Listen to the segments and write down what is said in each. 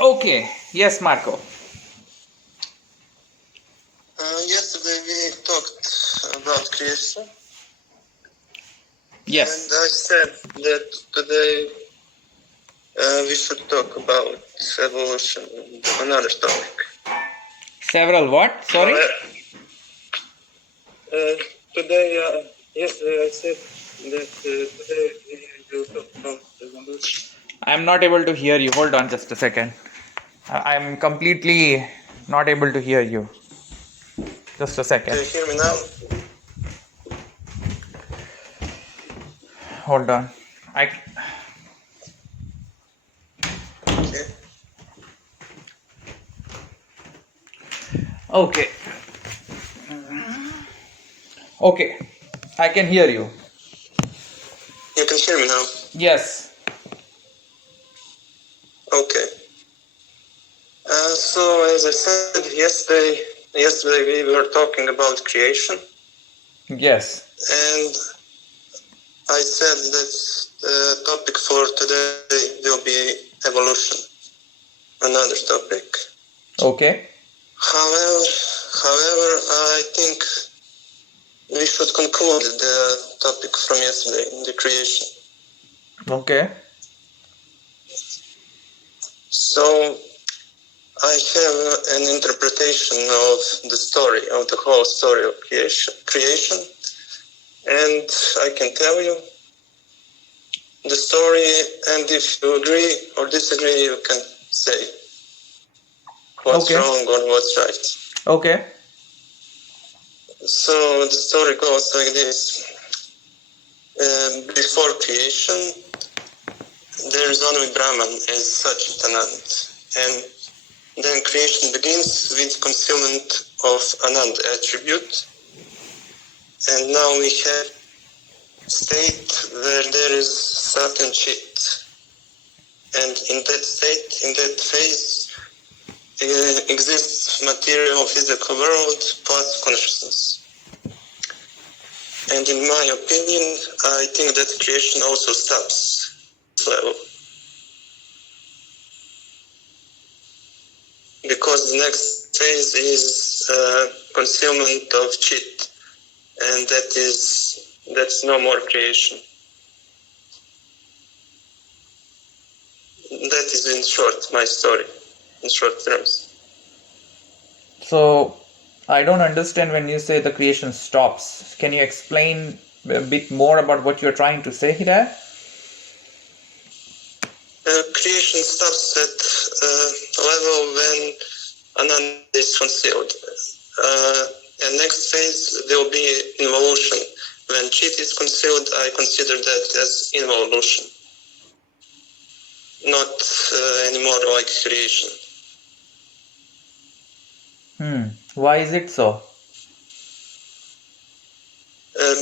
Okay, yes, Marco. Yesterday we talked about creation, Yes. and I said that today we should talk about evolution, another topic. Several what? Sorry? Yesterday I said that today we will talk about evolution. I'm not able to hear you. Hold on just a second. I'm completely not able to hear you. Just a Do second. you hear me now? Hold on. I Okay. Okay. Okay. I can hear you. You can hear me now? Yes. Okay. So as I said yesterday we were talking about creation, Yes. and I said that the topic for today will be evolution, another topic. Okay. However, I think we should conclude the topic from yesterday, the creation. Okay. So I have an interpretation of the whole story of creation, and I can tell you the story, and if you agree or disagree, you can say what's wrong or what's right. Okay. So the story goes like this. Before creation, there is only Brahman as such Anand. And then creation begins with concealment of Anand attribute. And now we have state where there is Sat and Chit. And in that state, in that phase, exists material physical world plus consciousness. And in my opinion, I think that creation also stops this level. Because the next phase is concealment of Chit, and that's no more creation. That is in short my story, in short terms. So, I don't understand when you say the creation stops. Can you explain a bit more about what you're trying to say here? Creation stops at level when Anand is concealed. And next phase there will be involution. When Chit is concealed, I consider that as involution, not anymore like creation. Why is it so?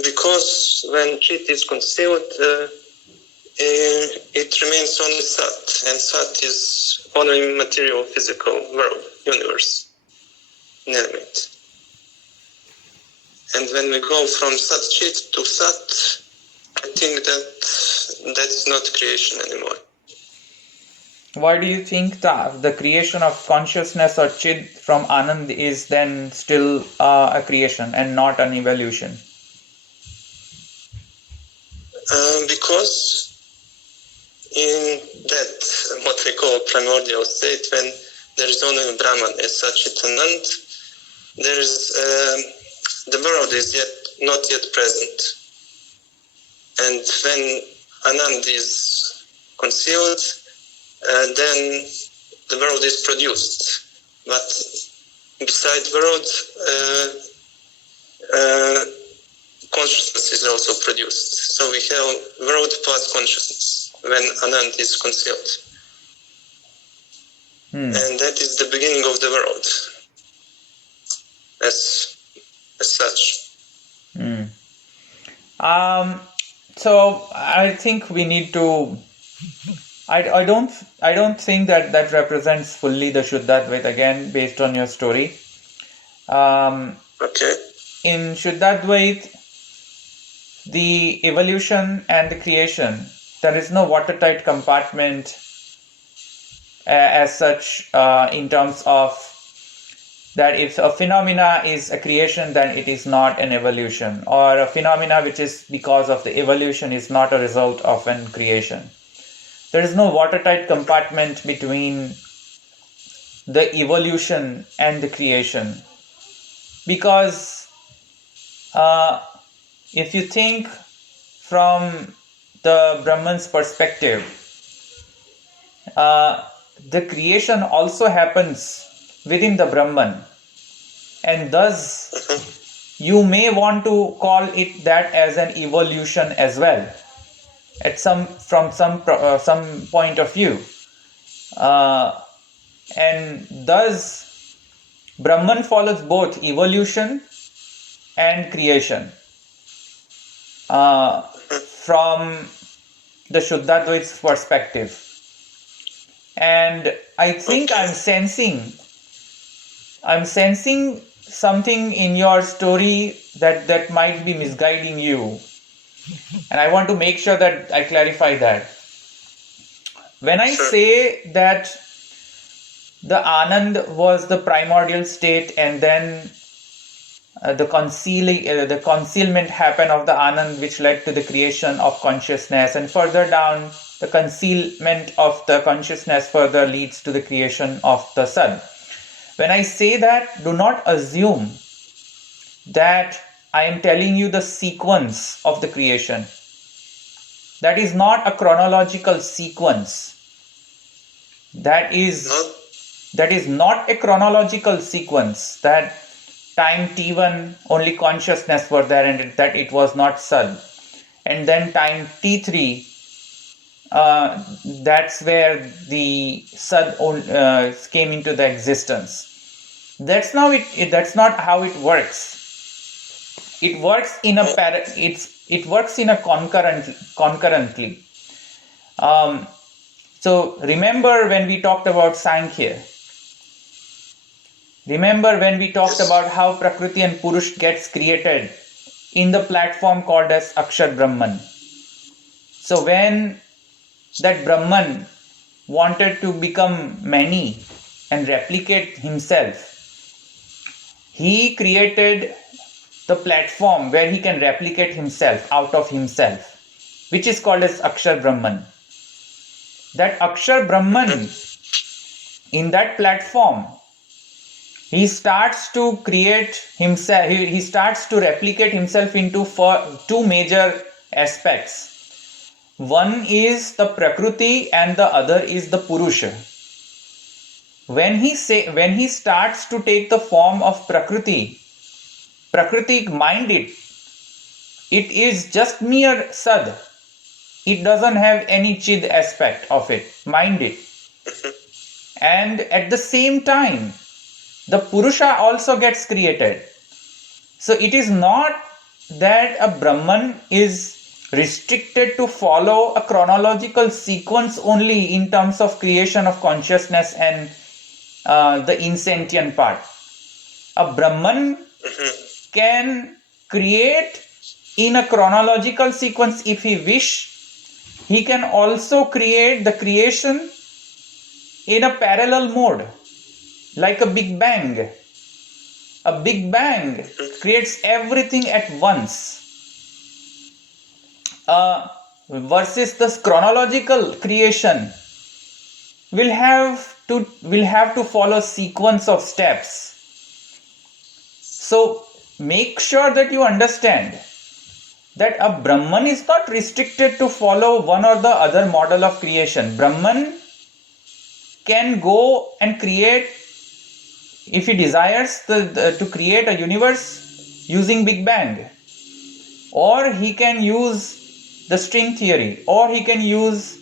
Because when Chit is concealed, it remains only Sat, and Sat is only material, physical world, universe, inanimate. And when we go from Sat Chit to Sat, I think that that's not creation anymore. Why do you think that the creation of consciousness or Chid from Anand is then still a creation and not an evolution? Because in that, what we call primordial state, when there is only Brahman as such Anand, there is the world is not yet present. And when Anand is concealed, then the world is produced. But beside world, consciousness is also produced. So we have world plus consciousness when Anand is concealed. And that is the beginning of the world as such. So I think we need to. I don't think that represents fully the Shuddhadvaita again based on your story. Okay. In Shuddhadvaita, the evolution and the creation, there is no watertight compartment as such, in terms of that if a phenomena is a creation, then it is not an evolution, or a phenomena which is because of the evolution is not a result of an creation. There is no watertight compartment between the evolution and the creation, because if you think from the Brahman's perspective, the creation also happens within the Brahman, and thus you may want to call it that as an evolution as well, at some point of view, and thus Brahman follows both evolution and creation from the Shuddhadvait's perspective. And I think I'm sensing something in your story that might be misguiding you, and I want to make sure that I clarify that. When I say that the Anand was the primordial state, and then the concealment happened of the Anand, which led to the creation of consciousness, and further down the concealment of the consciousness further leads to the creation of the Sad. When I say that, do not assume that I am telling you the sequence of the creation. That is not a chronological sequence. That is not a chronological sequence, that time T1 only consciousness were there and that it was not Sad, and then time T3 that's where the Sad came into the existence. That's not how it works. It works in a concurrently. So remember when we talked about Samkhya. Remember when we talked about how Prakriti and Purush gets created in the platform called as Akshar Brahman. So when that Brahman wanted to become many and replicate himself, he created the platform where he can replicate himself out of himself, which is called as Akshar Brahman. That Akshar Brahman, in that platform, he starts to create himself, he starts to replicate himself into two major aspects. One is the Prakriti and the other is the Purusha. When he starts to take the form of Prakriti, mind it is just mere Sad. It doesn't have any Chid aspect of it. Mind it. And at the same time, the Purusha also gets created. So it is not that a Brahman is restricted to follow a chronological sequence only in terms of creation of consciousness and the insentient part. A Brahman can create in a chronological sequence if he wish. He can also create the creation in a parallel mode, like a Big Bang. A Big Bang creates everything at once. Versus the chronological creation will have to follow sequence of steps. So make sure that you understand that a Brahman is not restricted to follow one or the other model of creation. Brahman can go and create, if he desires to create a universe using Big Bang, or he can use the string theory, or he can use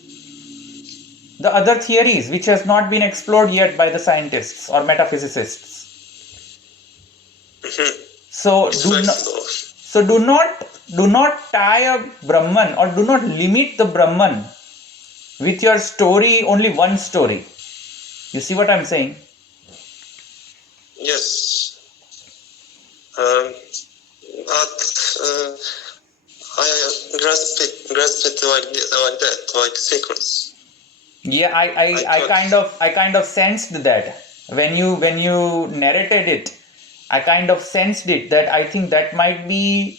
the other theories which has not been explored yet by the scientists or metaphysicists. So do not tie a Brahman, or do not limit the Brahman with your story, only one story. You see what I'm saying? Yes. But I grasp it like that, like sequence. Yeah, I I kind of sensed that when you narrated it. I kind of sensed it that I think that might be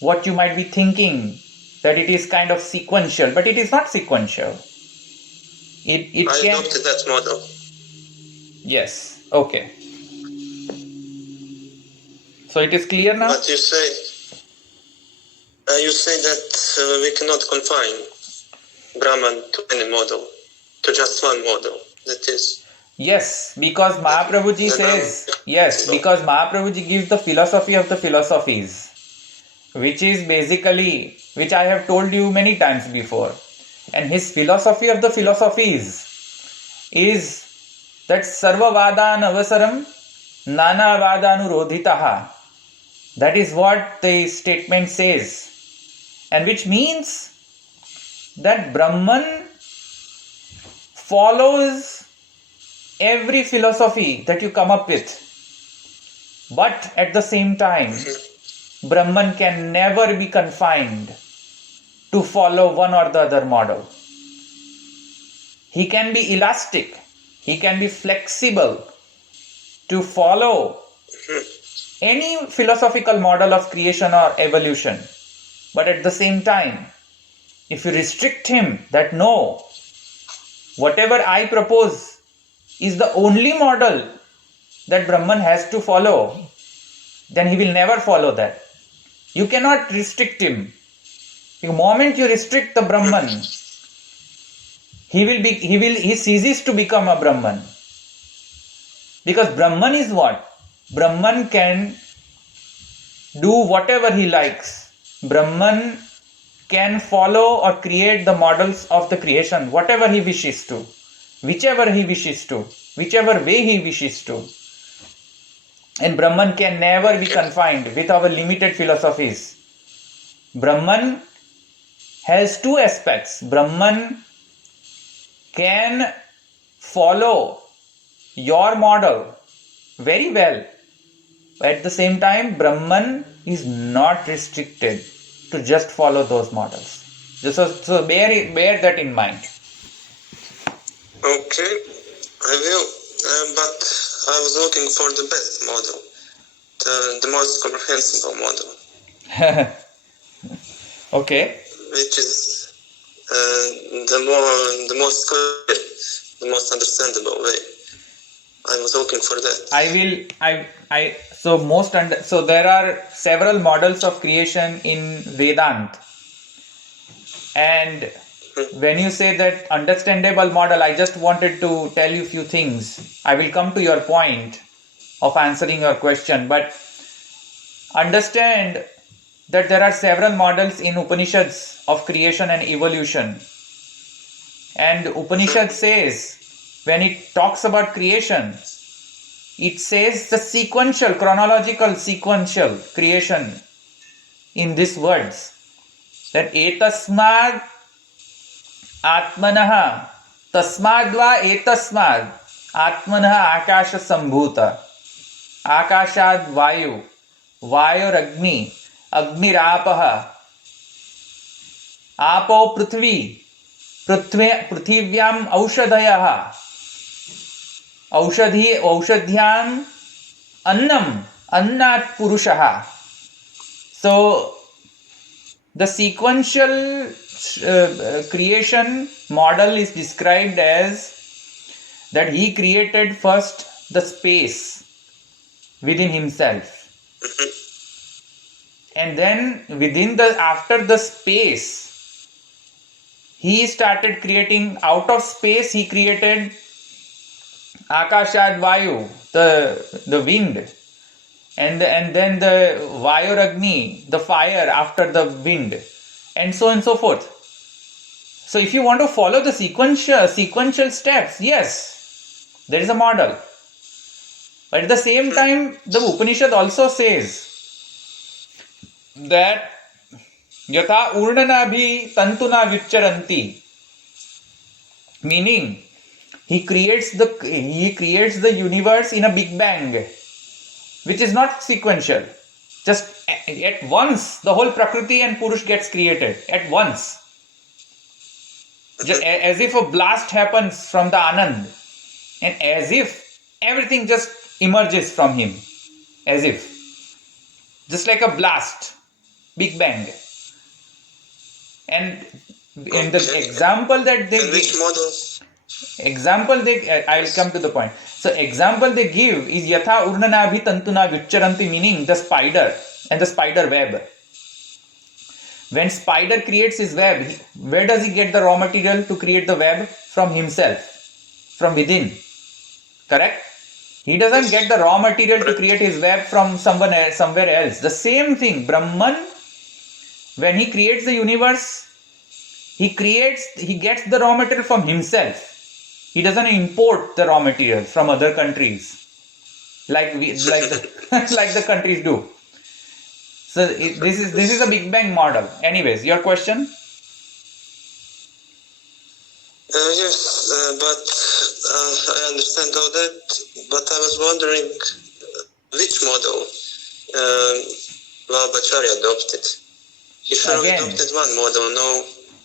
what you might be thinking, that it is kind of sequential, but it is not sequential. It I can. adopted that model. Yes. Okay. So it is clear now. But you say that we cannot confine Brahman to any model, to just one model. That is. Yes, because Mahaprabhuji the says, Brahman- yes, because Mahaprabhuji gives the philosophy of the philosophies, which is basically, which I have told you many times before. And his philosophy of the philosophies is that Sarva Vadan Avasaram Nana Vadanurodhitaha. That is what the statement says. And which means that Brahman follows every philosophy that you come up with. But at the same time, Brahman can never be confined to follow one or the other model. He can be elastic, he can be flexible to follow any philosophical model of creation or evolution. But at the same time, if you restrict him that no, whatever I propose is the only model that Brahman has to follow, then he will never follow that. You cannot restrict him. The moment you restrict the Brahman, he ceases to become a Brahman. Because Brahman is what? Brahman can do whatever he likes. Brahman can follow or create the models of the creation, whatever he wishes to, whichever he wishes to, whichever way he wishes to. And Brahman can never be confined with our limited philosophies. Brahman has two aspects. Brahman can follow your model very well. At the same time, Brahman is not restricted to just follow those models. So bear that in mind. Okay, I will. But I was looking for the best model, the most comprehensible model. Okay. Which is the most clear, the most understandable way. I was looking for that. So there are several models of creation in Vedant, and when you say that understandable model, I just wanted to tell you a few things. I will come to your point of answering your question, but understand that there are several models in Upanishads of creation and evolution. And Upanishad says, when it talks about creation, it says the sequential, chronological sequential creation in these words. That etasmad atmanaha tasmadva etasmad atmanaha akasha sambhuta akashad vayu vayoragni agnirapaha apo prithvi पृथिव्याम औषधयः औषध्याम अन्नम अन्नात् पुरुषः. So the sequential creation model is described as that he created first the space within himself, and then after the space he started creating. Out of space he created Akashad Vayu, the wind, and then the Vayoragni, the fire after the wind, and so on and so forth. So if you want to follow the sequential steps, yes, there is a model. But at the same time, the Upanishad also says that Yatha urnanabhi tantuna viccharanti, meaning he creates the universe in a big bang, which is not sequential. Just at once the whole Prakriti and Purush gets created at once. As if a blast happens from the Anand, and as if everything just emerges from him, as if, just like a blast, Big Bang. And in the example that they And which model? I will come to the point. So example they give is Yatha Urnanabhi Tantuna Vicharanti, meaning the spider and the spider web. When spider creates his web, where does he get the raw material to create the web? From himself, from within. Correct? He doesn't get the raw material to create his web from somewhere else. The same thing, Brahman, when he creates the universe, he gets the raw material from himself. He doesn't import the raw material from other countries, like the countries do. So this is a Big Bang model. Anyways, your question? Yes, but I understand all that. But I was wondering which model Vallabhacharya adopted. He surely adopted one model,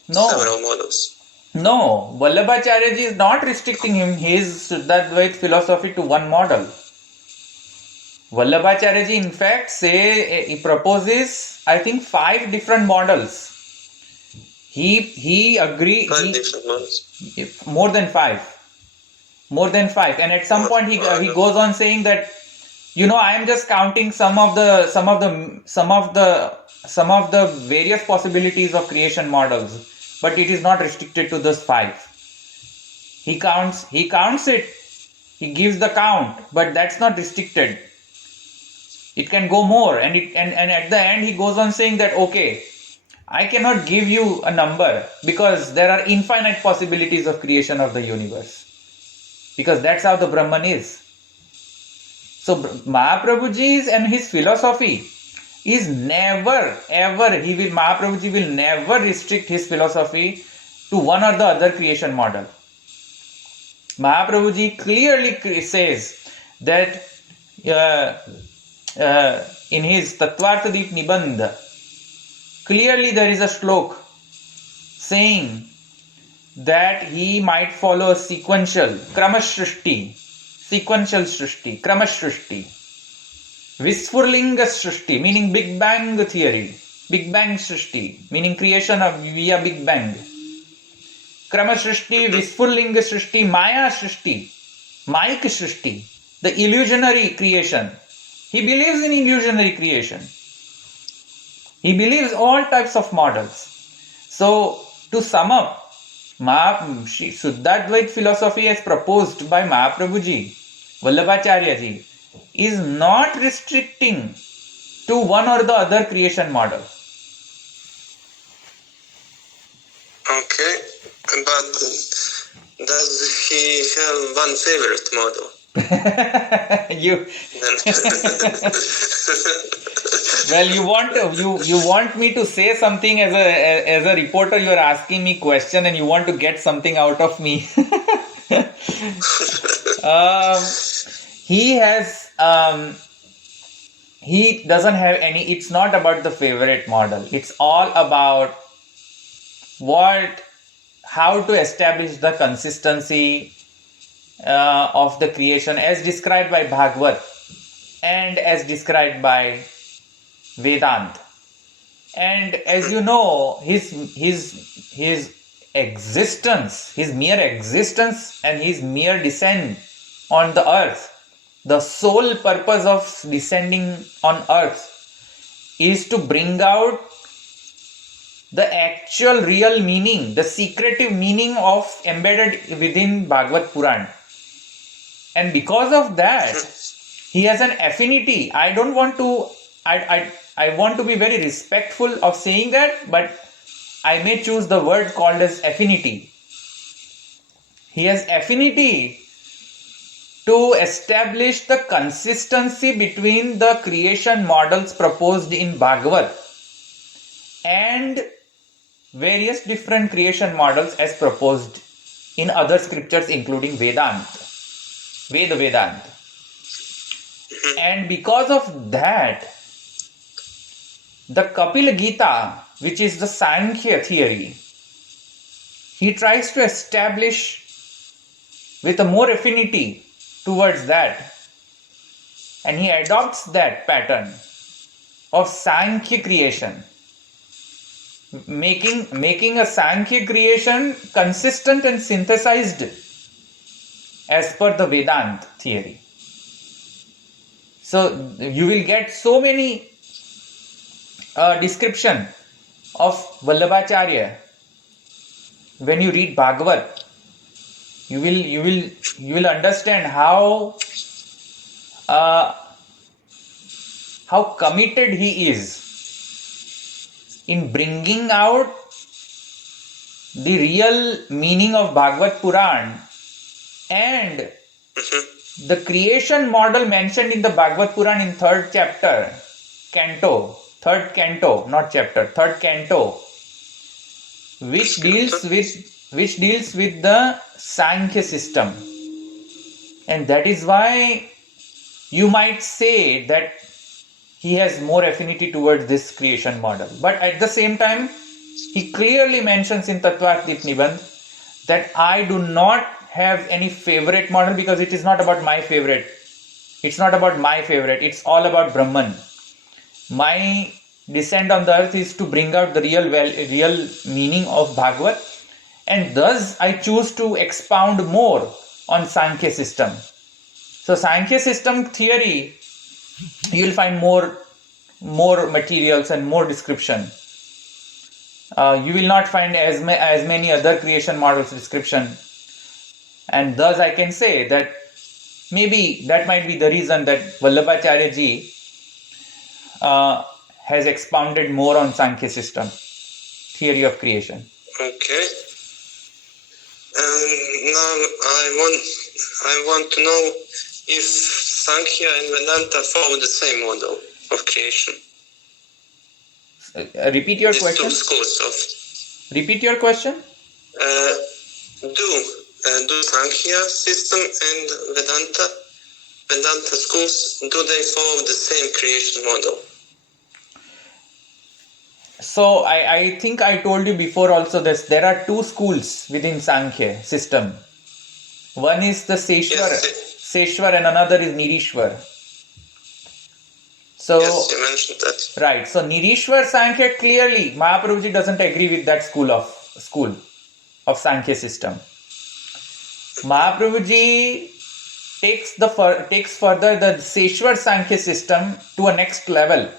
no several models. No, Vallabhacharya ji is not restricting his Siddhartvaita philosophy to one model. Vallabhacharya ji, in fact, he proposes, I think, 5 different models. He agreed. 5 different models. More than 5. And at some point he goes on saying that, I am just counting some of the various possibilities of creation models, but it is not restricted to those 5. He counts it. He gives the count, but that's not restricted. It can go more, and at the end he goes on saying that, okay, I cannot give you a number because there are infinite possibilities of creation of the universe, because that's how the Brahman is. So Mahaprabhuji and his philosophy is never ever, Mahaprabhuji will never restrict his philosophy to one or the other creation model. Mahaprabhuji clearly says that in his Tattvarthadeep Nibandha, clearly there is a slok saying that he might follow a sequential Srushti, Visfurlinga Srushti, meaning Big Bang theory, Big Bang Srushti, meaning creation via Big Bang, Krama Srushti, Visfurlinga Srushti, Maya Srushti, Maik Srushti, the illusionary creation. He believes in illusionary creation. He believes all types of models. So, to sum up, Shuddhadvaita philosophy as proposed by Mahaprabhuji, Vallabhacharya ji, is not restricting to one or the other creation model. Okay, but does he have one favorite model? Well, you want me to say something as a reporter. You are asking me question and you want to get something out of me. He doesn't have any. It's not about the favorite model. It's all about how to establish the consistency of the creation as described by Bhagavad and as described by Vedant. And as you know, his existence, his mere existence and his mere descent on the earth, the sole purpose of descending on earth is to bring out the actual real meaning, the secretive meaning of embedded within Bhagavad Puran. And because of that, he has an affinity. I want to be very respectful of saying that, but I may choose the word called as affinity. He has affinity to establish the consistency between the creation models proposed in Bhagavad and various different creation models as proposed in other scriptures, including Vedant. And because of that, the Kapila Gita, which is the Samkhya theory, he tries to establish with a more affinity towards that, and he adopts that pattern of Samkhya creation, making a Samkhya creation consistent and synthesized as per the Vedant theory. So you will get so many description of Vallabhacharya when you read Bhagavat. You will understand how committed he is in bringing out the real meaning of Bhagavad Puran and the creation model mentioned in the Bhagavad Puran in third canto, which deals with the Samkhya system. And that is why you might say that he has more affinity towards this creation model. But at the same time, he clearly mentions in Tattvardh Nibandh that I do not have any favorite model, because it is not about my favorite. It's not about my favorite. It's all about Brahman. My descent on the earth is to bring out the real meaning of Bhagavat, and thus I choose to expound more on Samkhya system. So Samkhya system theory, you will find more materials and more description. You will not find as many other creation models description, and thus I can say that maybe that might be the reason that Vallabhacharya ji has expounded more on Samkhya system theory of creation. Okay. Now I want to know if Samkhya and Vedanta follow the same model of creation. Repeat your These question. two schools of. Repeat your question. Do Samkhya system and Vedanta schools, do they follow the same creation model? So I think I told you before also this. There are two schools within Samkhya system. One is the Seshwar, and another is Nirishwar. So yes, you mentioned that. Right. So Nirishwar Samkhya, clearly Mahaprabhuji doesn't agree with that school of Samkhya system. Mahaprabhuji takes further the Seshwar Samkhya system to a next level,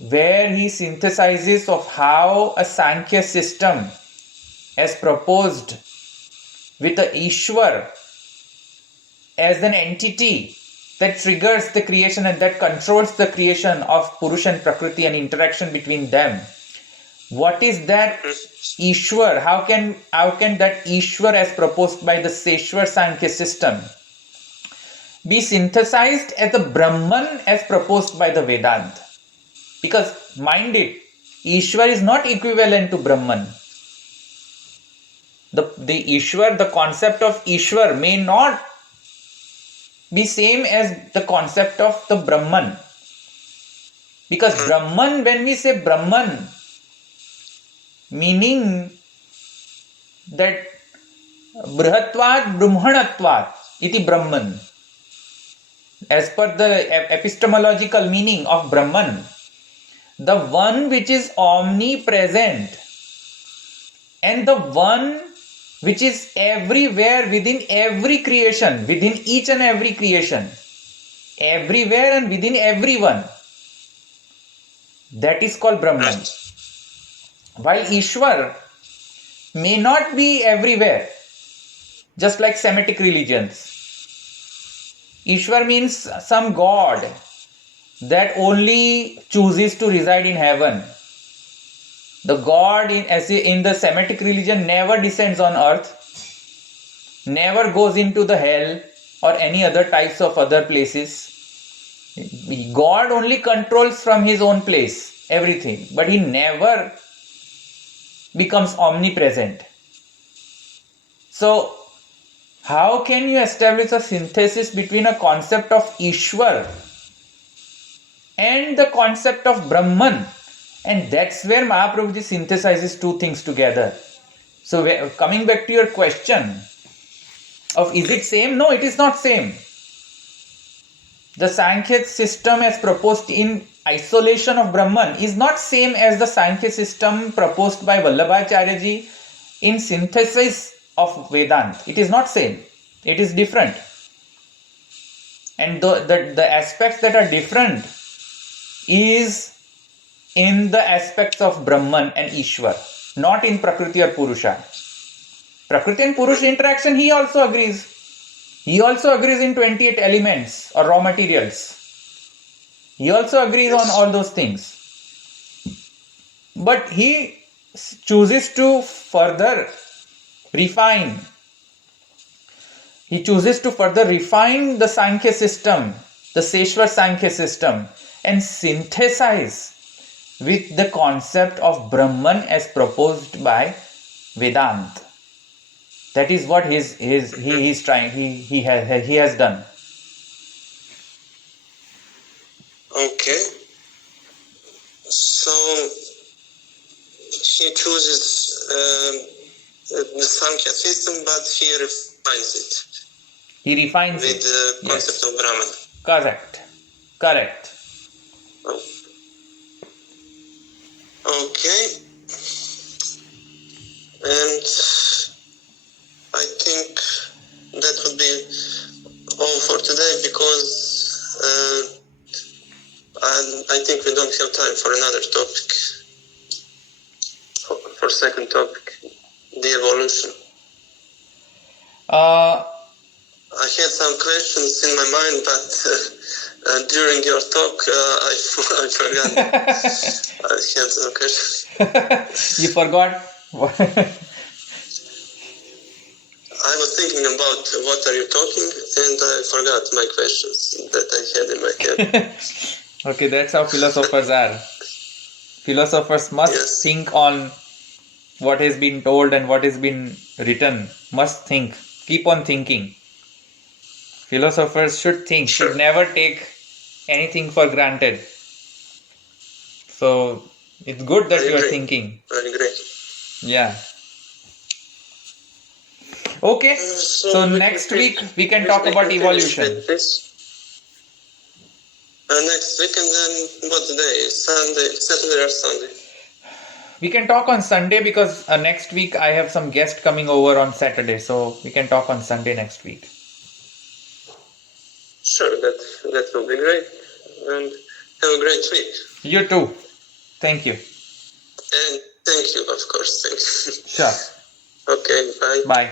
where he synthesizes of how a Samkhya system as proposed with the Ishwar as an entity that triggers the creation and that controls the creation of Purusha and Prakriti and interaction between them. What is that Ishwar? How can that Ishwar as proposed by the Seshwar Samkhya system be synthesized as the Brahman as proposed by the Vedanta? Because mind it, Ishwar is not equivalent to Brahman. The Ishwar, the concept of Ishwar may not be same as the concept of the Brahman. Because Brahman, when we say Brahman, meaning that Brihatvat Brahmanatvat iti Brahman, as per the epistemological meaning of Brahman, the one which is omnipresent and the one which is everywhere within every creation, within each and every creation, everywhere and within everyone, that is called Brahman. While Ishwar may not be everywhere, just like Semitic religions. Ishwar means some god that only chooses to reside in heaven. The god in the Semitic religion never descends on earth, never goes into the hell or any other types of other places. God only controls from his own place everything, but he never becomes omnipresent. So, how can you establish a synthesis between a concept of Ishwar and the concept of Brahman? And that's where Mahaprabhuji synthesizes two things together. So coming back to your question of is it same? No, it is not same. The Samkhya system as proposed in isolation of Brahman is not same as the Samkhya system proposed by Vallabhacharya ji in synthesis of Vedant. It is not same. It is different. And the aspects that are different is in the aspects of Brahman and Ishwar, not in Prakriti or Purusha. Prakriti and Purusha interaction, he also agrees. He also agrees in 28 elements or raw materials. He also agrees on all those things. But he chooses to further refine. He chooses to further refine the Samkhya system, the Seshwar Samkhya system, and synthesize with the concept of Brahman as proposed by Vedanta. That is what he is trying. He has done. Okay. So he chooses the Samkhya system, but he refines it. He refines with it the concept of Brahman. Correct. Oh. Okay. And I think that would be all for today, because I think we don't have time for another topic. For second topic, the evolution. I had some questions in my mind, but during your talk, I forgot. I had some questions. You forgot? I was thinking about what are you talking, and I forgot my questions that I had in my head. Okay, that's how philosophers are. Philosophers must think on what has been told and what has been written. Must think. Keep on thinking. Philosophers should think, should never take anything for granted. So, it's good that you are thinking. I agree. Yeah. Okay, so next week we can talk about evolution. Next week, and then what day? Saturday or Sunday? We can talk on Sunday because next week I have some guest coming over on Saturday, so we can talk on Sunday next week. Sure, that will be great. And have a great week. You too. Thank you. And thank you, of course. Thank you. Sure. Okay, bye. Bye.